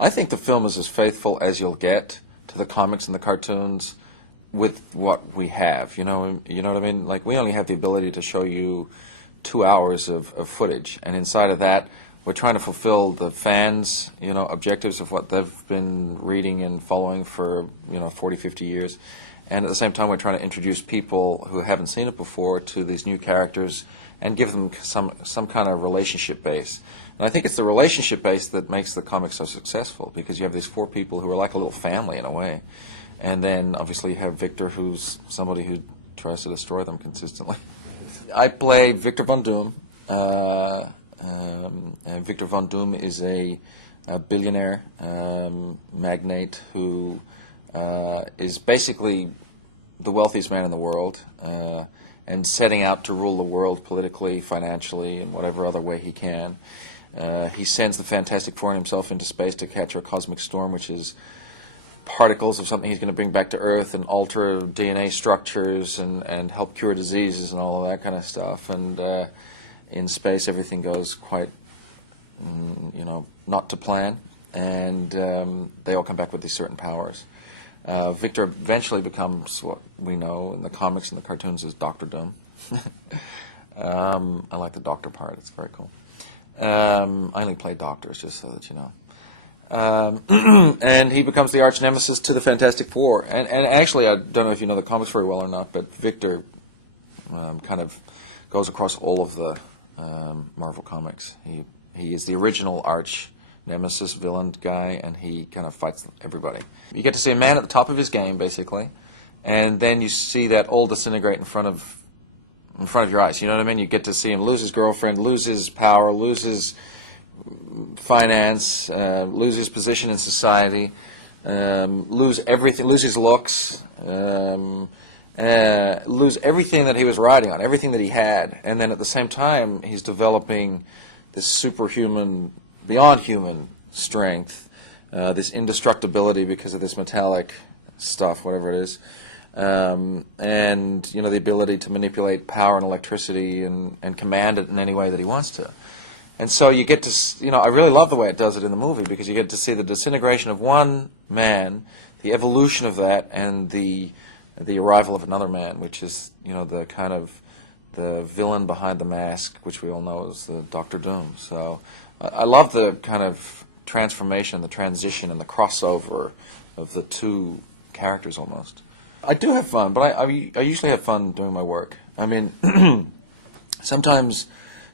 I think the film is as faithful as you'll get to the comics and the cartoons with what we have. You know what I mean? Like, we only have the ability to show you 2 hours of footage, and inside of that, we're trying to fulfill the fans, objectives of what they've been reading and following for, 40, 50 years. And at the same time, we're trying to introduce people who haven't seen it before to these new characters and give them some kind of relationship base. And I think it's the relationship base that makes the comic so successful, because you have these four people who are like a little family in a way. And then, obviously, you have Victor, who's somebody who tries to destroy them consistently. I play Victor Von Doom. And Victor Von Doom is a billionaire magnate who is basically the wealthiest man in the world, and setting out to rule the world politically, financially, in whatever other way he can. He sends the Fantastic Four and himself into space to catch a cosmic storm, which is particles of something he's going to bring back to Earth and alter DNA structures and help cure diseases and all of that kind of stuff. And in space, everything goes quite, not to plan, and they all come back with these certain powers. Victor eventually becomes what we know in the comics and the cartoons as Dr. Doom. I like the doctor part. It's very cool. I only play doctors, just so that you know. And he becomes the arch nemesis to the Fantastic Four. And actually, I don't know if you know the comics very well or not, but Victor kind of goes across all of the Marvel comics. He is the original arch nemesis villain guy, and he kind of fights everybody. You get to see a man at the top of his game, basically, and then you see that all disintegrate in front of your eyes. You know what I mean? You get to see him lose his girlfriend, lose his power, lose his finance, lose his position in society, lose everything, lose his looks, lose everything that he was riding on, everything that he had, and then at the same time he's developing this superhuman, beyond human strength, this indestructibility because of this metallic stuff, whatever it is, and the ability to manipulate power and electricity and command it in any way that he wants to. And so you get to, I really love the way it does it in the movie, because you get to see the disintegration of one man, the evolution of that, and the arrival of another man, which is, the kind of the villain behind the mask, which we all know as the Dr. Doom. So I love the kind of transformation, the transition, and the crossover of the two characters almost. I do have fun, but I usually have fun doing my work. I mean, sometimes,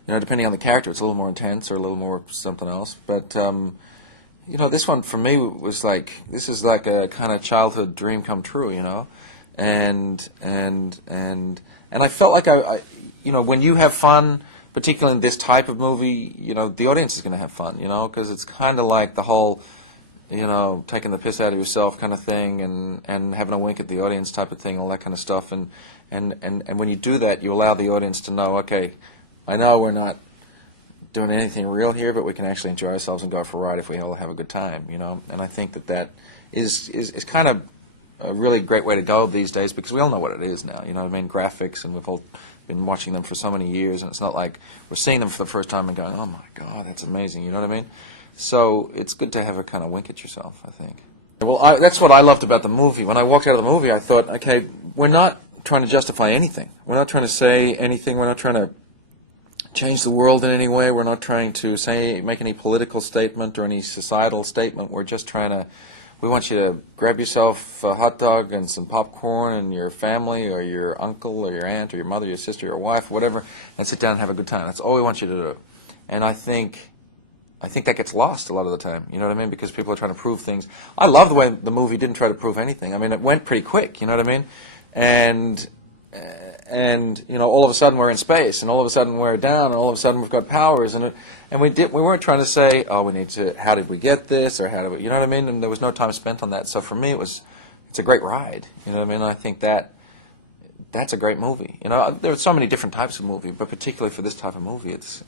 depending on the character, it's a little more intense or a little more something else. But, this one for me was like, this is like a kind of childhood dream come true, and I felt like I when you have fun, particularly in this type of movie, the audience is going to have fun, because it's kind of like the whole, taking the piss out of yourself kind of thing, and having a wink at the audience type of thing, all that kind of stuff, and when you do that, you allow the audience to know, okay, I know we're not doing anything real here, but we can actually enjoy ourselves and go for a ride if we all have a good time, and I think that is kind of a really great way to go these days, because we all know what it is now, graphics, and we've all been watching them for so many years, and it's not like we're seeing them for the first time and going, oh my God, that's amazing, you know what I mean? So it's good to have a kind of wink at yourself, I think. Well, that's what I loved about the movie. When I walked out of the movie, I thought, okay, we're not trying to justify anything. We're not trying to say anything. We're not trying to change the world in any way. We're not trying to make any political statement or any societal statement. We're just we want you to grab yourself a hot dog and some popcorn and your family or your uncle or your aunt or your mother, your sister, your wife, whatever, and sit down and have a good time. That's all we want you to do. And I think that gets lost a lot of the time, you know what I mean, because people are trying to prove things. I love the way the movie didn't try to prove anything. I mean, it went pretty quick, you know what I mean? And all of a sudden we're in space, and all of a sudden we're down, and all of a sudden we've got powers, and we weren't trying to say, oh, how did we get this, or how did we, you know what I mean? And there was no time spent on that. So for me, it's a great ride, you know what I mean? I think that's a great movie. There are so many different types of movie, but particularly for this type of movie, it's